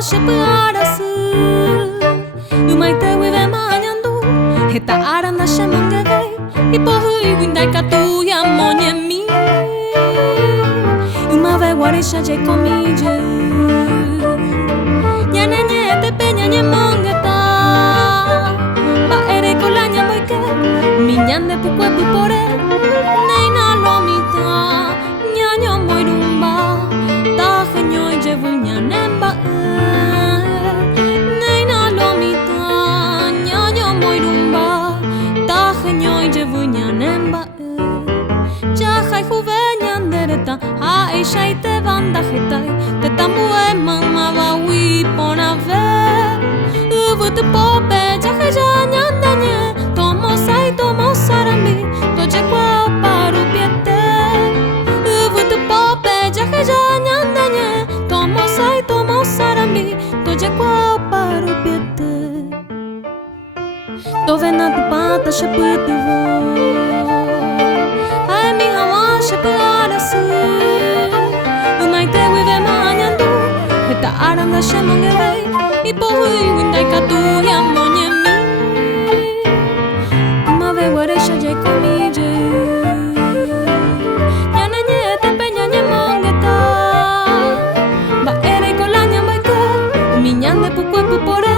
separasu Umaite uive mañandu Eta aranda shemangebe Ipohu iguindai katu ya monyemi Umave warisha je komije Nyane nye te peña nye mongeta Ba ere kolanya moike Miñande pukwe pupore Neina lomita Nyanyo moirumba Taje nyoy je vuñanemba Neina lomita Nyanyo moirumba Taje nyoy je vuñanemba Jahai juveñandereta Ha eisha ite bandajetai Te tambue mama va wipona ve Uvutu pope Jahai janyandanye Tomo sarambi Toje kwa paru piete Uvutu pope Jahai janyandanye Tomo sarambi Toje kwa paru piete Tovena tu pata sheputu vo Ai mi hawa sheparasu Umaite uive mañandu Eta aranda shemangebe Ipohu iguindai katu ya monyemi Umave waresha je komije Nyana nye te peña nye mongeta Ba ere kolanya moike Miñande pukwe pupore